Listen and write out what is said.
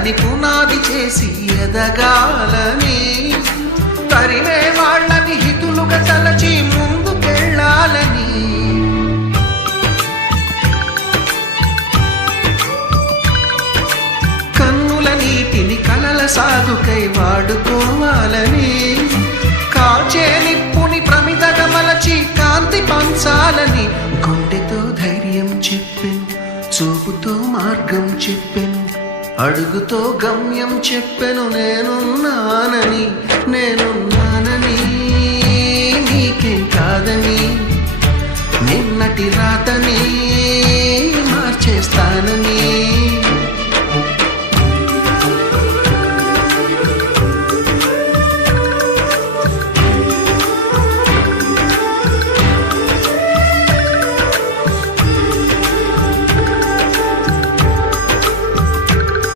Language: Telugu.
అది పునాది చేసి ఎదగాలని తరిమే వాళ్ళని హితులుగా తలచి ముందుకెళ్ళాలని కన్నుల నీటిని కలల సాగుకై వాడుకోవాలని కాచే నిప్పుని ప్రమిదగ మలచి కాంతి పంచాలని గుండెతో ధైర్యం చెప్పాను చూపుతో మార్గం చెప్పాను అడుగుతో గమ్యం చెప్పెను నేనున్నానని నేనున్నానని నీకేం కాదని నిన్నటి రాతని మార్చేస్తానని